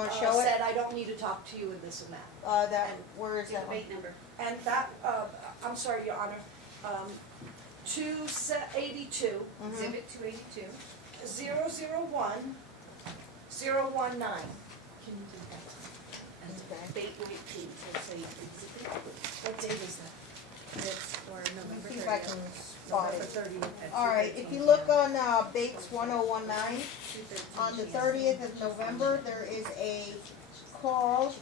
wanna show it? said, I don't need to talk to you in this and that. Where is that one? number. And that, I'm sorry, Your Honor, 282, Exhibit 282. 001, 019. Can you do that? Okay. Date 19, so say exhibit. What date is that? That's for November See if I 30th. can spot November it. 30th. Alright, if you look on, Bates 1019, on the 30th of November, there is a call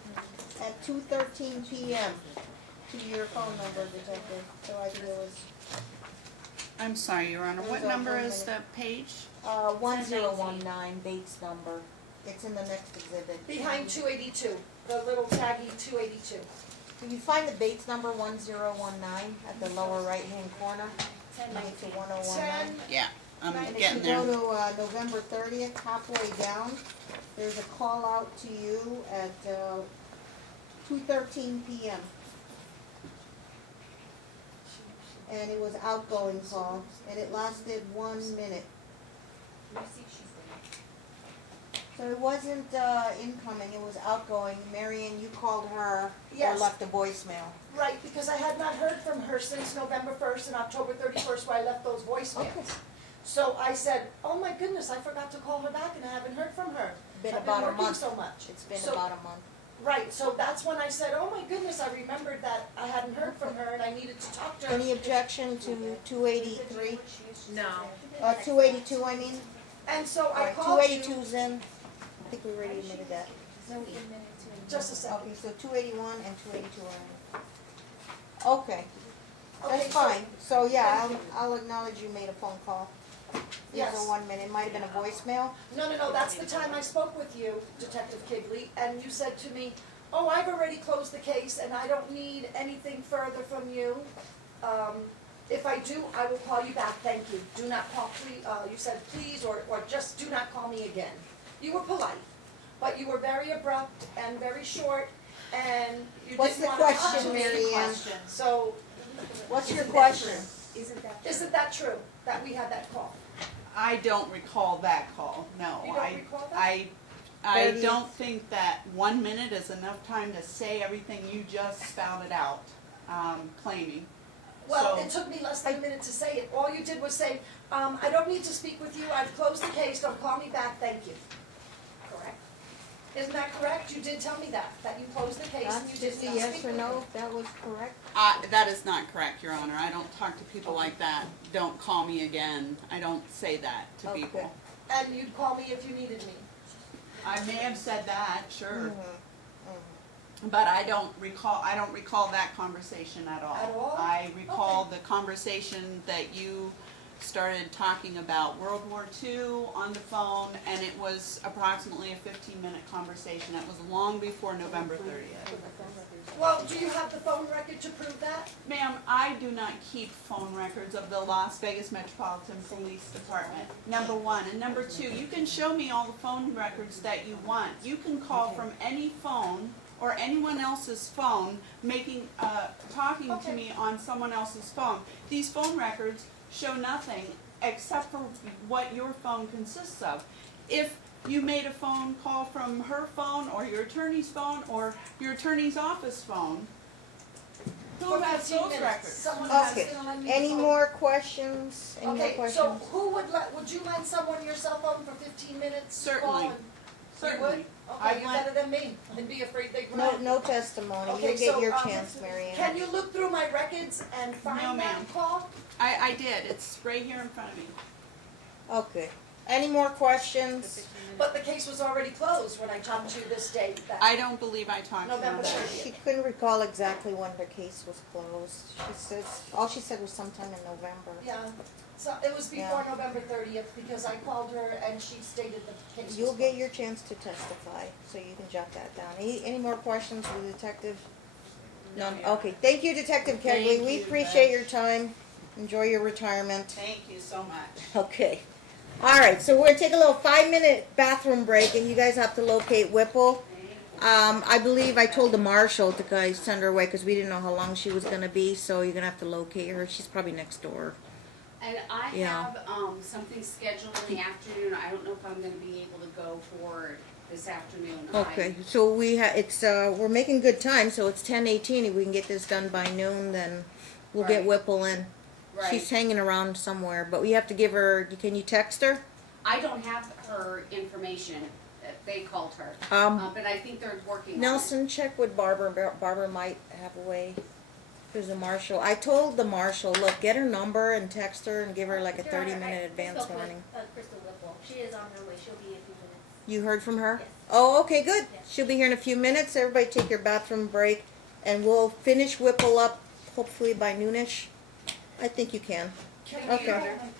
at 2:13 PM to your phone number, Detective, so I think it was, I'm sorry, Your Honor, what Hold on number for a is the minute. page? 1019, Bates number. It's in the next exhibit. Behind 282, the little taggy 282. If you find the Bates number 1019 at the lower right-hand corner, next to 1019. 10, Yeah, I'm And getting if you there. go to November 30th, halfway down, there's a call out to you at 2:13 PM. And it was outgoing call, and it lasted 1 minute. Let me see if she's there. So it wasn't incoming, it was outgoing. Marion, you called her or Yes. left a voicemail. right, because I had not heard from her since November 1st and October 31st where I left those voicemails. Okay. So I said, oh my goodness, I forgot to call her back and I haven't heard from her. Been I've about a working month. so much. It's been So- about a month. Right, so that's when I said, oh my goodness, I remembered that I hadn't heard from her and I needed to talk to her. Any objection to 283? No. 282, I mean? And so All I right, called you, 282's in. I think we already admitted that. just a second. Okay, so 281 and 282 are in. Okay, Okay, that's so- fine. So, yeah, I'll acknowledge you made a phone call. It was Yes. a 1 minute, it might have been a voicemail. No, that's the time I spoke with you, Detective Kigley, and you said to me, oh, I've already closed the case and I don't need anything further from you. If I do, I will call you back, thank you. Do not call, please, you said please, or just do not call me again. You were polite, but you were very abrupt and very short, and you What's didn't the want to talk question, to me. Mary Ann? So, What's your Isn't that question? true? Isn't that true? isn't that true, that we had that call? I don't recall that call, no. You don't recall that? I 30th. don't think that 1 minute is enough time to say everything you just spouted out, claiming. Well, So- it took me less than a minute to say it. All you did was say, I don't need to speak with you, I've closed the case, don't call me back, thank you. Correct? Isn't that correct? You did tell me that you closed the case and you That's did just not a speak yes with or me. no, if that was correct. That is not correct, Your Honor. I don't talk to people like that. Don't call me again. I don't say that to Okay. people. And you'd call me if you needed me. I may have said that, sure. Mhm. But I don't recall that conversation at all. At all? I recall the conversation that you started talking about World War II on the phone, and it was approximately a 15-minute conversation. It was long before November 30th. Well, do you have the phone record to prove that? Ma'am, I do not keep phone records of the Las Vegas Metropolitan Police Department, number one. And number two, you can show me all the phone records that you want. You can call from any phone or anyone else's phone, talking to me on someone else's phone. These phone records show nothing except for what your phone consists of. If you made a phone call from her phone or your attorney's phone or your attorney's office phone, who For has 15 those minutes. records? Someone has Okay, to lend me any the phone. more questions? Any more Okay, so questions? who would you lend someone your cell phone for 15 minutes? to Certainly. call and- Certainly. You would? I've Okay, you're lent- better than me. I'd be afraid they'd No, run. no testimony, Okay, you'll get so, your chance, Mary Ann. Can you look through my records and No, find ma'am. that call? I did. It's right here in front of me. Okay, any more questions? But the case was already closed when I talked to you this date. I don't believe I talked to her November about it. 30th. She couldn't recall exactly when the case was closed. All she said was sometime in November. Yeah, so it was before Yeah. November 30th because I called her and she stated the case was You'll get closed. your chance to testify, so you can jot that down. Any more questions for the detective? None? Okay, thank you, Detective Thank Kegley. We you, appreciate Beth. your time. Enjoy your retirement. Thank you so much. Okay. All right, so we're gonna take a little 5-minute bathroom break, and you guys have to locate Whipple. I believe I told the marshal to guys send her away because we didn't know how long she was gonna be, so you're gonna have to locate her. She's probably next door. And I Yeah. have something scheduled in the afternoon. I don't know if I'm going to be able to go for this afternoon. Okay, so we're making good time, so it's 10:18. If we can get this done by noon, then we'll get Right. Whipple in. Right. She's hanging around somewhere, but we have to give her, can you text her? I don't have her information. They called her. But I think they're working on it. Nelson, check with Barbara. Barbara might have a way. Who's the marshal? I told the marshal, look, get her number and text her and give her like a Your Honor, 30-minute I advance spoke with, warning. Crystal Whipple. She is on her way. She'll be in a few minutes. You heard from her? Yes. Oh, okay, good. Yes. She'll be here in a few minutes. Everybody take your bathroom break, and we'll finish Whipple up hopefully by noonish. I think you can. Can Okay. I think